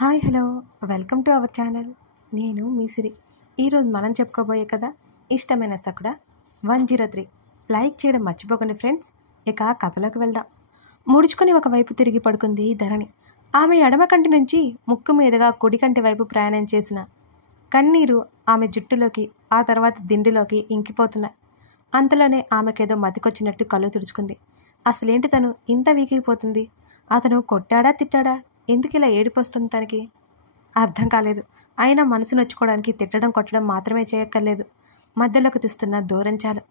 Hi hello welcome to our channel. నేను మీ సిరి. ఈరోజు మనం చెప్పుకోబోయే కదా ఇష్టమైన సకుడ 103. లైక్ చేయడం మర్చిపోకండి ఫ్రెండ్స్. ఇక కథలోకి వెళ్దాం. ముడుచుకొని ఒకవైపు తిరిగి పడుకుంది ధరణి. ఆమె ఎడమ కంటి నుంచి ముక్కు మీదుగా కుడి కంటి వైపు ప్రయాణం చేసిన కన్నీరు ఆమె జుట్టులోకి ఆ తర్వాత దిండిలోకి ఇంకిపోతున్నాయి. అంతలోనే ఆమెకేదో మతికొచ్చినట్టు కళ్ళు తుడుచుకుంది. అసలేంటి తను ఇంత వీగిపోతుంది? అతను కొట్టాడా తిట్టాడా? ఎందుకు ఇలా ఏడిపోస్తుంది తనకి? అర్థం కాలేదు. అయినా మనసు నొచ్చుకోవడానికి తిట్టడం కొట్టడం మాత్రమే చేయక్కర్లేదు. మధ్యలోకి తీస్తున్న దూరం చాలు.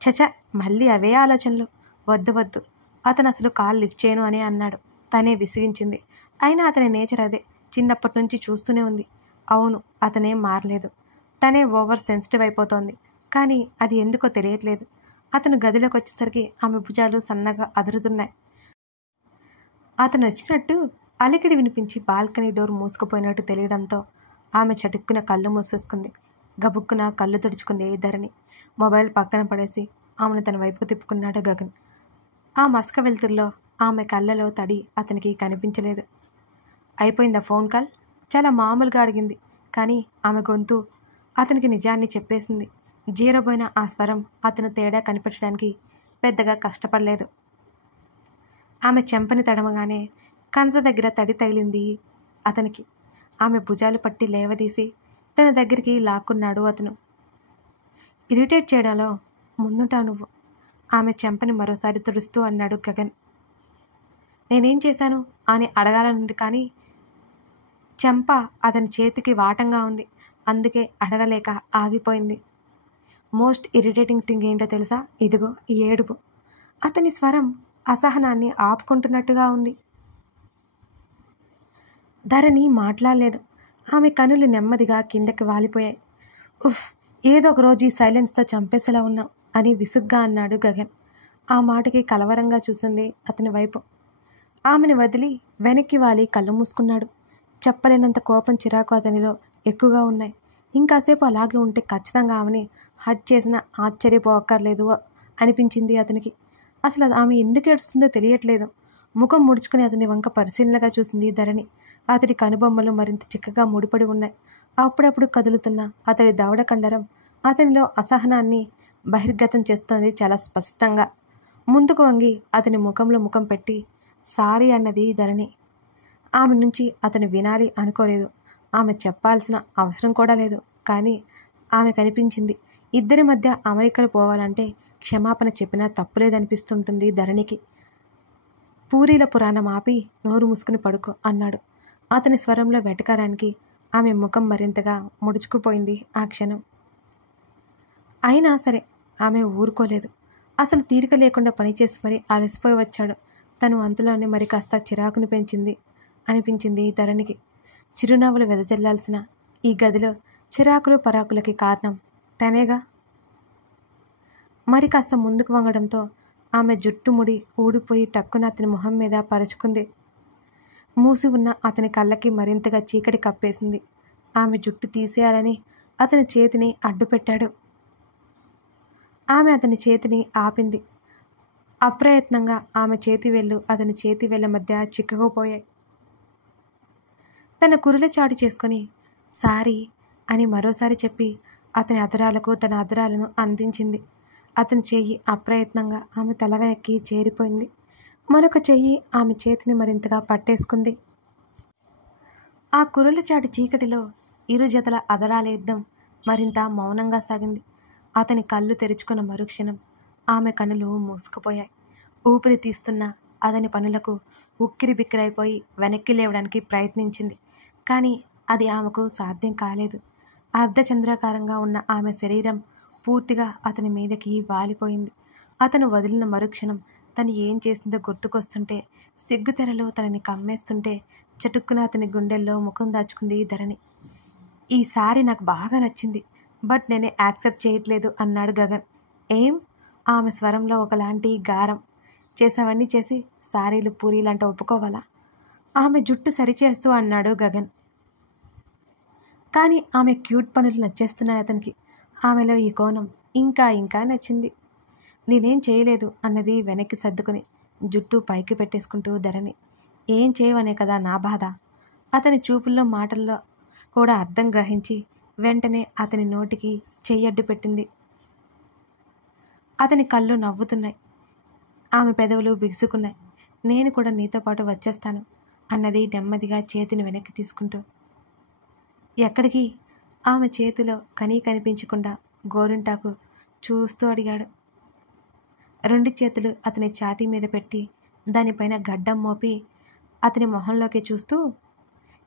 చచ, మళ్ళీ అవే ఆలోచనలు. వద్దు వద్దు, అతను అసలు కాల్ లిఫ్ట్ చేయను అని అన్నాడు. తనే విసిగించింది. అయినా అతని నేచర్ అదే. చిన్నప్పటి నుంచి చూస్తూనే ఉంది. అవును, అతనేం మారలేదు. తనే ఓవర్ సెన్సిటివ్ అయిపోతోంది. కానీ అది ఎందుకో తెలియట్లేదు. అతను గదిలోకి వచ్చేసరికి ఆమె భుజాలు సన్నగా అదురుతున్నాయి. అతను వచ్చినట్టు అలికిడి వినిపించి బాల్కనీ డోర్ మూసుకుపోయినట్టు తెలియడంతో ఆమె చటుక్కున కళ్ళు మూసేసుకుంది. గబుక్కున కళ్ళు తుడుచుకుంది ధరణి. మొబైల్ పక్కన పడేసి ఆమెను తన వైపుకు తిప్పుకున్నాడు గగన్. ఆ మసక వెలుతురులో ఆమె కళ్ళలో తడి అతనికి కనిపించలేదు. అయిపోయిందా ఫోన్ కాల్? చాలా మామూలుగా అడిగింది. కానీ ఆమె గొంతు అతనికి నిజాన్ని చెప్పేసింది. జీరబోయిన ఆ స్వరం అతను తేడా కనిపెట్టడానికి పెద్దగా కష్టపడలేదు. ఆమె చెంపని తడమగానే కణత దగ్గర తడి తగిలింది అతనికి. ఆమె భుజాలు పట్టి లేవదీసి తన దగ్గరికి లాక్కున్నాడు అతను. ఇరిటేట్ చేయడంలో ముందుంటావు నువ్వు, ఆమె చెంపని మరోసారి తుడుస్తూ అన్నాడు గగన్. నేనేం చేశాను అని అడగాలనుంది కానీ చెంప అతని చేతికి వాటంగా ఉంది. అందుకే అడగలేక ఆగిపోయింది. మోస్ట్ ఇరిటేటింగ్ థింగ్ ఏంటో తెలుసా? ఇదిగో ఈ ఏడుపు. అతని స్వరం అసహనాన్ని ఆపుకుంటున్నట్టుగా ఉంది. ధరణి మాట్లాడలేదు. ఆమె కనులు నెమ్మదిగా కిందకి వాలిపోయాయి. ఉఫ్, ఏదో ఒక రోజు ఈ సైలెన్స్తో చంపేసేలా ఉన్నాం అని విసుగ్గా అన్నాడు గగన్. ఆ మాటకి కలవరంగా చూసింది అతని వైపు. ఆమెను వదిలి వెనక్కి వాలి కళ్ళు మూసుకున్నాడు. చెప్పలేనంత కోపం చిరాకు అతనిలో ఎక్కువగా ఉన్నాయి. ఇంకాసేపు అలాగే ఉంటే ఖచ్చితంగా ఆమెని హర్ట్ చేసినా ఆశ్చర్యపోక్కర్లేదు అనిపించింది అతనికి. అసలు ఆమె ఎందుకు ఏడుస్తుందో తెలియట్లేదు. ముఖం ముడుచుకుని అతని వంక పరిశీలనగా చూసింది ధరణి. అతడి కనుబొమ్మలు మరింత చిక్కగా ముడిపడి ఉన్నాయి. అప్పుడప్పుడు కదులుతున్న అతడి దవడ కండరం అతనిలో అసహనాన్ని బహిర్గతం చేస్తోంది చాలా స్పష్టంగా. ముందుకు వంగి అతని ముఖంలో ముఖం పెట్టి సారీ అన్నది ధరణి. ఆమె నుంచి అతను వినాలి అనుకోలేదు. ఆమె చెప్పాల్సిన అవసరం కూడా లేదు. కానీ ఆమె కనిపించింది. ఇద్దరి మధ్య అమెరికాలు పోవాలంటే క్షమాపణ చెప్పినా తప్పులేదనిపిస్తుంటుంది ధరణికి. పూరీల పురాణం ఆపి నోరు మూసుకుని పడుకో అన్నాడు. అతని స్వరంలో వెటకారానికి ఆమె ముఖం మరింతగా ముడుచుకుపోయింది ఆ క్షణం. అయినా సరే ఆమె ఊరుకోలేదు. అసలు తీరిక లేకుండా పనిచేసి మరీ అలసిపోయి వచ్చాడు తను. అంతలోనే మరి కాస్త చిరాకుని అనిపించింది ధరణికి. చిరునవ్వులు వెదజల్లాల్సిన ఈ గదిలో చిరాకులు పరాకులకి కారణం తనేగా. మరి కాస్త ముందుకు వంగడంతో ఆమె జుట్టుముడి ఊడిపోయి టక్కున అతని మొహం మీద పరుచుకుంది. మూసి ఉన్న అతని కళ్ళకి మరింతగా చీకటి కప్పేసింది. ఆమె జుట్టు తీసేయాలని అతని చేతిని అడ్డుపెట్టాడు. ఆమె అతని చేతిని ఆపింది. అప్రయత్నంగా ఆమె చేతి వేళ్ళు అతని చేతి వేళ్ళ మధ్య చిక్కుకుపోయాయి. తన కురుల చాటు చేసుకొని సారీ అని మరోసారి చెప్పి అతని అధరాలకు తన అధరాలను అందించింది. అతని చెయ్యి అప్రయత్నంగా ఆమె తల వెనక్కి చేరిపోయింది. మరొక చెయ్యి ఆమె చేతిని మరింతగా పట్టేసుకుంది. ఆ కురుల చాటు చీకటిలో ఇరు జతల అధరాల యుద్ధం మరింత మౌనంగా సాగింది. అతని కళ్ళు తెరుచుకున్న మరుక్షణం ఆమె కనులు మూసుకుపోయాయి. ఊపిరి తీస్తున్న అతని పనులకు ఉక్కిరి బిక్కిరైపోయి వెనక్కి లేవడానికి ప్రయత్నించింది. కానీ అది ఆమెకు సాధ్యం కాలేదు. అర్ధచంద్రాకారంగా ఉన్న ఆమె శరీరం పూర్తిగా అతని మీదకి వాలిపోయింది. అతను వదిలిన మరుక్షణం తను ఏం చేసిందో గుర్తుకొస్తుంటే సిగ్గుతెరలో తనని కమ్మేస్తుంటే చటుక్కున అతని గుండెల్లో ముఖం దాచుకుంది ధరణి. ఈసారి నాకు బాగా నచ్చింది, బట్ నేనే యాక్సెప్ట్ చేయట్లేదు అన్నాడు గగన్. ఏం? ఆమె స్వరంలో ఒకలాంటి గారం. చేసావన్నీ చేసి సారీలు పూరీలంట ఒప్పుకోవాలా? ఆమె జుట్టు సరిచేస్తూ అన్నాడు గగన్. కానీ ఆమె క్యూట్ పనులు నచ్చేస్తున్నాయి అతనికి. ఆమెలో ఈ కోణం ఇంకా ఇంకా నచ్చింది. నేనేం చేయలేదు అన్నది వెనక్కి సర్దుకుని జుట్టు పైకి పెట్టేసుకుంటూ ధరణి. ఏం చేయవనే కదా నా బాధ. అతని చూపుల్లో మాటల్లో కూడా అర్థం గ్రహించి వెంటనే అతని నోటికి చెయ్యడ్డు పెట్టింది. అతని కళ్ళు నవ్వుతున్నాయి, ఆమె పెదవులు బిగుసుకున్నాయి. నేను కూడా నీతో పాటు వచ్చేస్తాను అన్నది నెమ్మదిగా చేతిని వెనక్కి తీసుకుంటూ. ఎక్కడికి? ఆమె చేతిలో కనిపించకుండా గోరింటాకు చూస్తూ అడిగాడు. 2 చేతులు అతని ఛాతీ మీద పెట్టి దానిపైన గడ్డం మోపి అతని మొహంలోకి చూస్తూ,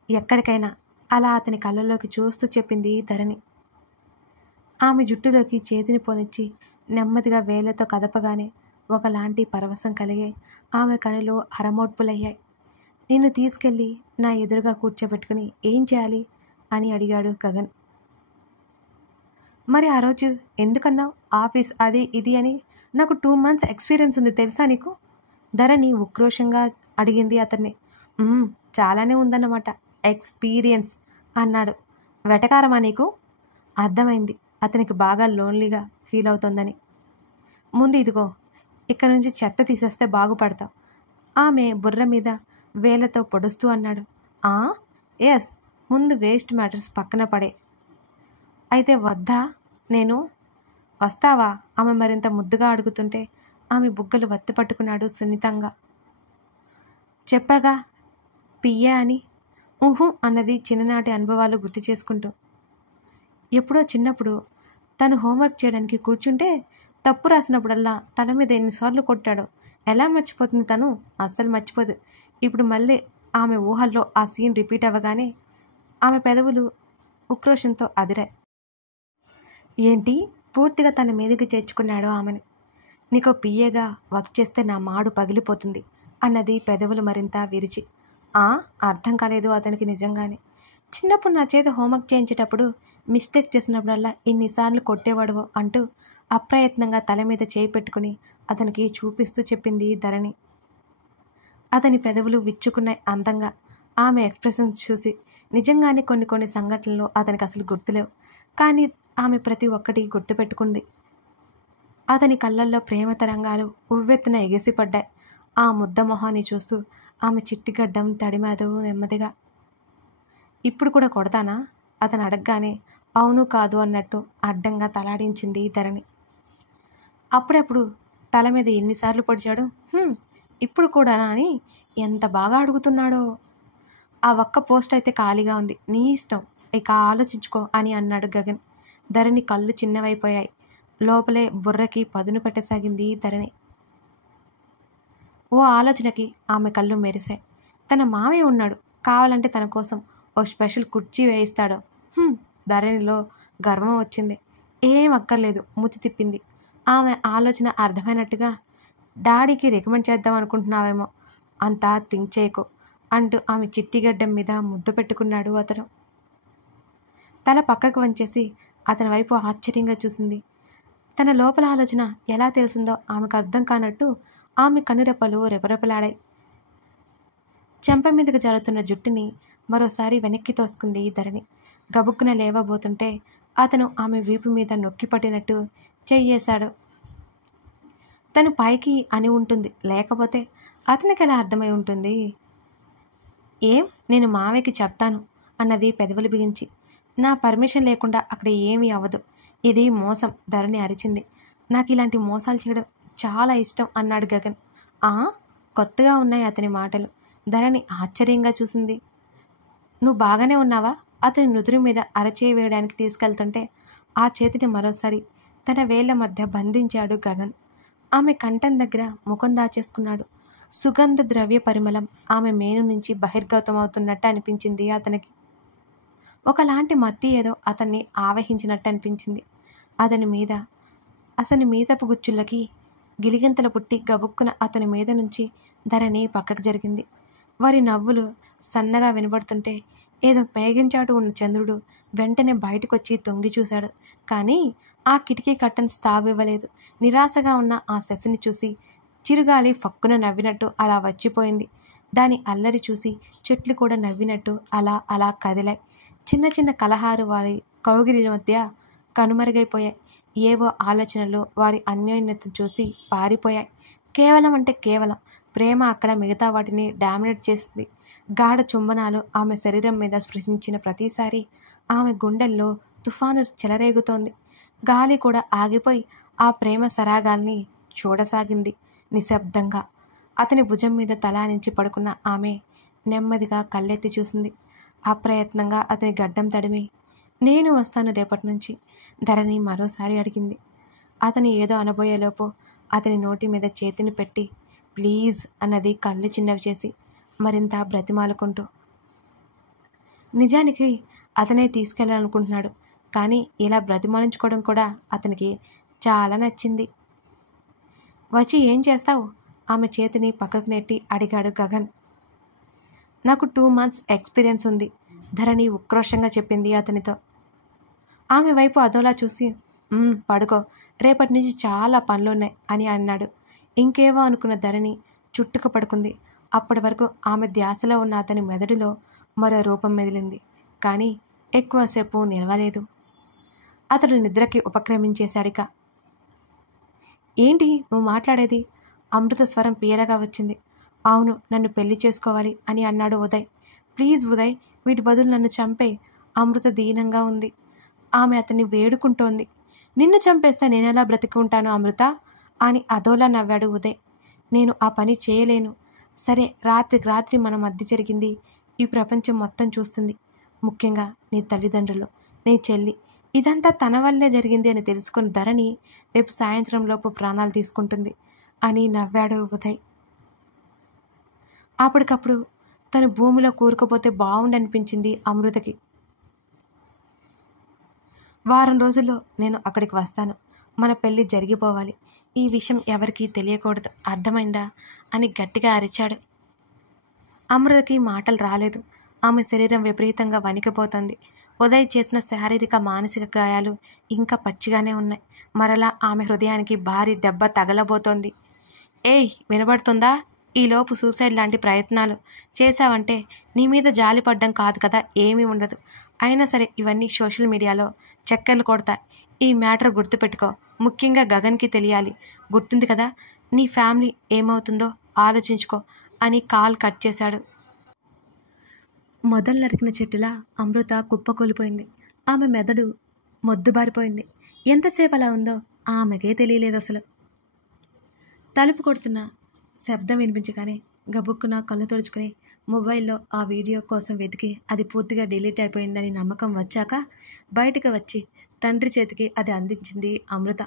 ఎక్కడికైనా అలా అతని కళ్ళలోకి చూస్తూ చెప్పింది ధరణి. ఆమె జుట్టులోకి చేతిని పోనిచ్చి నెమ్మదిగా వేళ్లతో కదపగానే ఒకలాంటి పరవశం కలిగే ఆమె కనులు అరమోడ్పులయ్యాయి. నిన్ను తీసుకెళ్ళి నా ఎదురుగా కూర్చోబెట్టుకుని ఏం చేయాలి అని అడిగాడు గగన్. మరి ఆ రోజు ఎందుకన్నావు ఆఫీస్ అది ఇది అని? నాకు 2 months ఎక్స్పీరియన్స్ ఉంది తెలుసా నీకు? ధరణి ఉక్రోషంగా అడిగింది అతన్ని. చాలానే ఉందన్నమాట ఎక్స్పీరియన్స్ అన్నాడు. వెటకారమా నీకు? అర్థమైంది అతనికి బాగా లోన్లీగా ఫీల్ అవుతోందని. ముందు ఇదిగో ఇక్కడ నుంచి చెత్త తీసేస్తే బాగుపడతావు ఆమె బుర్ర మీద వేళ్లతో పొడుస్తూ అన్నాడు. ఎస్, ముందు వేస్ట్ మ్యాటర్స్ పక్కన పడే. అయితే వద్దా? నేను వస్తావా? ఆమె మరింత ముద్దుగా అడుగుతుంటే ఆమె బుగ్గలు వత్తి పట్టుకున్నాడు సున్నితంగా. చెప్పాగా పియ్యే అని. అన్నది చిన్ననాటి అనుభవాలు గుర్తు చేసుకుంటూ. ఎప్పుడో చిన్నప్పుడు తను హోంవర్క్ చేయడానికి కూర్చుంటే తప్పు రాసినప్పుడల్లా తల మీద ఎన్నిసార్లు కొట్టాడో. ఎలా మర్చిపోతుంది తను? అస్సలు మర్చిపోదు. ఇప్పుడు మళ్ళీ ఆమె ఊహల్లో ఆ సీన్ రిపీట్ అవ్వగానే ఆమె పెదవులు ఉక్రోషంతో అదిరాయి. ఏంటి? పూర్తిగా తన మీదకి చేర్చుకున్నాడు ఆమెని. నీకో పియ్యేగా వర్క్ చేస్తే నా మాడు పగిలిపోతుంది అన్నది పెదవులు మరింత విరిచి. అర్థం కాలేదు అతనికి నిజంగానే. చిన్నప్పుడు నా చేత హోంవర్క్ చేయించేటప్పుడు మిస్టేక్ చేసినప్పుడల్లా ఇన్నిసార్లు కొట్టేవాడువో అంటూ అప్రయత్నంగా తల మీద చేయి పెట్టుకుని అతనికి చూపిస్తూ చెప్పింది ధరణి. అతని పెదవులు విచ్చుకున్నాయి అందంగా. ఆమె ఎక్స్ప్రెషన్స్ చూసి నిజంగానే కొన్ని సంఘటనలు అతనికి అసలు గుర్తులేవు. కానీ ఆమె ప్రతి ఒక్కటి గుర్తుపెట్టుకుంది. అతని కళ్ళల్లో ప్రేమ తరంగాలు ఉవ్వెత్తున ఎగిసిపడ్డాయి. ఆ ముద్ద మొహాన్ని చూస్తూ ఆమె చిట్టిగడ్డం తడిమాదు నెమ్మదిగా. ఇప్పుడు కూడా కొడతానా? అతను అడగగానే అవును కాదు అన్నట్టు అడ్డంగా తలాడించింది ధరణి. అప్పుడప్పుడు తల మీద ఎన్నిసార్లు పొడిచాడు? ఇప్పుడు కూడా అని ఎంత బాగా అడుగుతున్నాడో. ఆ ఒక్క పోస్ట్ అయితే ఖాళీగా ఉంది, నీ ఇష్టం, ఇక ఆలోచించుకో అని అన్నాడు గగన్. ధరణి కళ్ళు చిన్నవైపోయాయి. లోపలే బుర్రకి పదును పెట్టసాగింది ధరణి. ఓ ఆలోచనకి ఆమె కళ్ళు మెరిశాయి. తన మావయ్య ఉన్నాడు, కావాలంటే తన కోసం ఓ స్పెషల్ కుర్చీ వేయిస్తాడు. ధరణిలో గర్వం వచ్చింది. ఏం అక్కర్లేదు, మూతి తిప్పింది. ఆమె ఆలోచన అర్థమైనట్టుగా, డాడీకి రికమెండ్ చేద్దాం అనుకుంటున్నావేమో, అంతా థింక్ చేయకు అంటూ ఆమె చిట్టిగడ్డం మీద ముద్దు పెట్టుకున్నాడు అతను. తల పక్కకు వంచేసి అతని వైపు ఆశ్చర్యంగా చూసింది. తన లోపల ఆలోచన ఎలా తెలిసిందో ఆమెకు అర్థం కానట్టు ఆమె కనురెప్పలు రెపరెపలాడాయి. చెంప మీదకు జరుగుతున్న జుట్టుని మరోసారి వెనక్కి తోసుకుంది ధరణి. గబుక్కున లేవబోతుంటే అతను ఆమె వీపు మీద నొక్కి పట్టినట్టు చెయ్యేశాడు. తను పైకి అని ఉంటుంది, లేకపోతే అతనికి ఎలా అర్థమై ఉంటుంది? ఏం, నేను మావయ్యకి చెప్తాను అన్నది పెదవులు బిగించి. నా పర్మిషన్ లేకుండా అక్కడ ఏమీ అవ్వదు, ఇది మోసం, ధరణి అరిచింది. నాకు ఇలాంటి మోసాలు చేయడం చాలా ఇష్టం అన్నాడు గగన్. కొత్తగా ఉన్నాయి అతని మాటలు. ధరణి ఆశ్చర్యంగా చూసింది. నువ్వు బాగానే ఉన్నావా? అతని నుదురు మీద అరచేయి వేయడానికి తీసుకెళ్తుంటే ఆ చేతిని మరోసారి తన వేళ్ల మధ్య బంధించాడు గగన్. ఆమె కంఠం దగ్గర ముఖం దాచేసుకున్నాడు. సుగంధ ద్రవ్య పరిమళం ఆమె మేను నుంచి బహిర్గతమవుతున్నట్టు అనిపించింది అతనికి. ఒకలాంటి మత్తి ఏదో అతన్ని ఆవహించినట్టు అనిపించింది. అతని మీదపు గుచ్చులకి గిలిగింతలు పుట్టి గబుక్కున అతని మీద నుంచి ధరణి పక్కకు జరిగింది. వారి నవ్వులు సన్నగా వినబడుతుంటే ఏదో మేఘంచాటు ఉన్న చంద్రుడు వెంటనే బయటకొచ్చి తొంగి చూశాడు. కానీ ఆ కిటికీ కట్టన్ తావివ్వలేదు. నిరాశగా ఉన్న ఆ శశిని చూసి చిరుగాలి ఫక్కున నవ్వినట్టు అలా వచ్చిపోయింది. దాని అల్లరి చూసి చెట్లు కూడా నవ్వినట్టు అలా అలా కదిలాయి. చిన్న చిన్న కలహారు వారి కౌగిలి మధ్య కనుమరుగైపోయాయి. ఏవో ఆలోచనలు వారి అన్యోన్యతను చూసి పారిపోయాయి. కేవలం అంటే కేవలం ప్రేమ అక్కడ మిగతా వాటిని డామినేట్ చేసింది. గాఢ చుంబనాలు ఆమె శరీరం మీద స్పృశించిన ప్రతిసారి ఆమె గుండెల్లో తుఫాను చెలరేగుతోంది. గాలి కూడా ఆగిపోయి ఆ ప్రేమ సరాగాల్ని చూడసాగింది నిశ్శబ్దంగా. అతని భుజం మీద తలానించి పడుకున్న ఆమె నెమ్మదిగా కళ్ళెత్తి చూసింది. అప్రయత్నంగా అతని గడ్డం తడిమి, నేను వస్తాను రేపటి నుంచి, ధరణి మరోసారి అడిగింది. అతని ఏదో అనబోయేలోపు అతని నోటి మీద చేతిని పెట్టి ప్లీజ్ అన్నది కళ్ళు చిన్నవి చేసి, మరింత బ్రతిమాలుకుంటూ. నిజానికి అతనే తీసుకెళ్ళాలనుకుంటున్నాడు, కానీ ఇలా బ్రతిమాలించుకోవడం కూడా అతనికి చాలా నచ్చింది. వచ్చి ఏం చేస్తావు? ఆమె చేతిని పక్కకు నెట్టి అడిగాడు గగన్. నాకు 2 months ఎక్స్పీరియన్స్ ఉంది, ధరణి ఉక్రోషంగా చెప్పింది అతనితో. ఆమె వైపు అదోలా చూసి పడుకో, రేపటి నుంచి చాలా పనులున్నాయి అని అన్నాడు. ఇంకేవో అనుకున్న ధరణి చుట్టుకు పడుకుంది. అప్పటి వరకు ఆమె ధ్యాసలో ఉన్న అతని మెదడులో మరో రూపం మెదిలింది, కానీ ఎక్కువసేపు నిలవలేదు. అతడు నిద్రకి ఉపక్రమించేశాడిక. ఏంటి నువ్వు మాట్లాడేది? అమృత స్వరం పీలగా వచ్చింది. అవును, నన్ను పెళ్లి చేసుకోవాలి అని అన్నాడు ఉదయ్. ప్లీజ్ ఉదయ్, వీటి బదులు నన్ను చంపే. అమృత దీనంగా ఉంది. ఆమె అతన్ని వేడుకుంటోంది. నిన్ను చంపేస్తే నేనెలా బ్రతికుంటాను అమృత అని అదోలా నవ్వాడు ఉదయ్. నేను ఆ పని చేయలేను. సరే, రాత్రికి రాత్రి మన మధ్య జరిగింది ఈ ప్రపంచం మొత్తం చూస్తుంది, ముఖ్యంగా నీ తల్లిదండ్రులు, నీ చెల్లి. ఇదంతా తన వల్లే జరిగింది అని తెలుసుకున్న ధరణి రేపు సాయంత్రంలోపు ప్రాణాలు తీసుకుంటుంది అని నవ్వాడు ఉదయ్. అప్పటికప్పుడు తను భూమిలో కూరుకుపోతే బాగుండనిపించింది అమృతకి. వారం రోజుల్లో నేను అక్కడికి వస్తాను. మన పెళ్ళి జరిగిపోవాలి. ఈ విషయం ఎవరికీ తెలియకూడదు, అర్థమైందా అని గట్టిగా అరిచాడు. అమృతకి మాటలు రాలేదు. ఆమె శరీరం విపరీతంగా వణికిపోతుంది. ఉదయ్ చేసిన శారీరక మానసిక గాయాలు ఇంకా పచ్చిగానే ఉన్నాయి. మరలా ఆమె హృదయానికి భారీ దెబ్బ తగలబోతోంది. ఏయ్, వినబడుతుందా? ఈలోపు సూసైడ్ లాంటి ప్రయత్నాలు చేశావంటే నీ మీద జాలి పడ్డం కాదు కదా, ఏమీ ఉండదు. అయినా సరే ఇవన్నీ సోషల్ మీడియాలో చక్కర్లు కొడతాయి. ఈ మ్యాటర్ గుర్తుపెట్టుకో, ముఖ్యంగా గగన్కి తెలియాలి. గుర్తుంది కదా? నీ ఫ్యామిలీ ఏమవుతుందో ఆలోచించుకో అని కాల్ కట్ చేశాడు. మొదలు నరికిన చెట్టులా అమృత కుప్పకూలిపోయింది. ఆమె మెదడు మొద్దుబారిపోయింది. ఎంతసేపు అలా ఉందో ఆమెకే తెలియలేదు అసలు. తలుపు కొడుతున్న శబ్దం వినిపించగానే గబుక్కున కళ్ళు తుడుచుకుని మొబైల్లో ఆ వీడియో కోసం వెతికి అది పూర్తిగా డిలీట్ అయిపోయిందని నమ్మకం వచ్చాక బయటకు వచ్చి తండ్రి చేతికి అది అందించింది అమృత.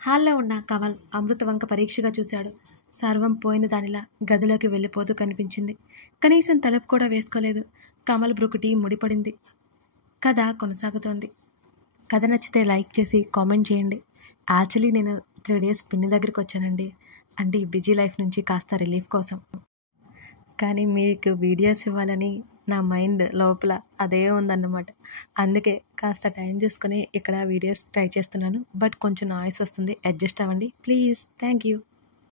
హాల్లో ఉన్న కమల్ అమృత వంక పరీక్షగా చూశాడు. సర్వం పోయిన దానిలా గదిలోకి వెళ్ళిపోతూ కనిపించింది. కనీసం తలుపు కూడా వేసుకోలేదు. కమల్ బ్రుకుటి ముడిపడింది. కథ కొనసాగుతోంది. కథ నచ్చితే లైక్ చేసి కామెంట్ చేయండి. యాక్చువల్లీ నేను 3 days పిన్ని దగ్గరికి వచ్చానండి, అంటే ఈ బిజీ లైఫ్ నుంచి కాస్త రిలీఫ్ కోసం. కానీ మీకు వీడియోస్ ఇవ్వాలని నా మైండ్ లోపల అదే ఉందన్నమాట. అందుకే కాస్త టైం చూసుకొని ఇక్కడ వీడియోస్ ట్రై చేస్తున్నాను. బట్ కొంచెం నాయిస్ వస్తుంది, అడ్జస్ట్ అవ్వండి ప్లీజ్. Thank you.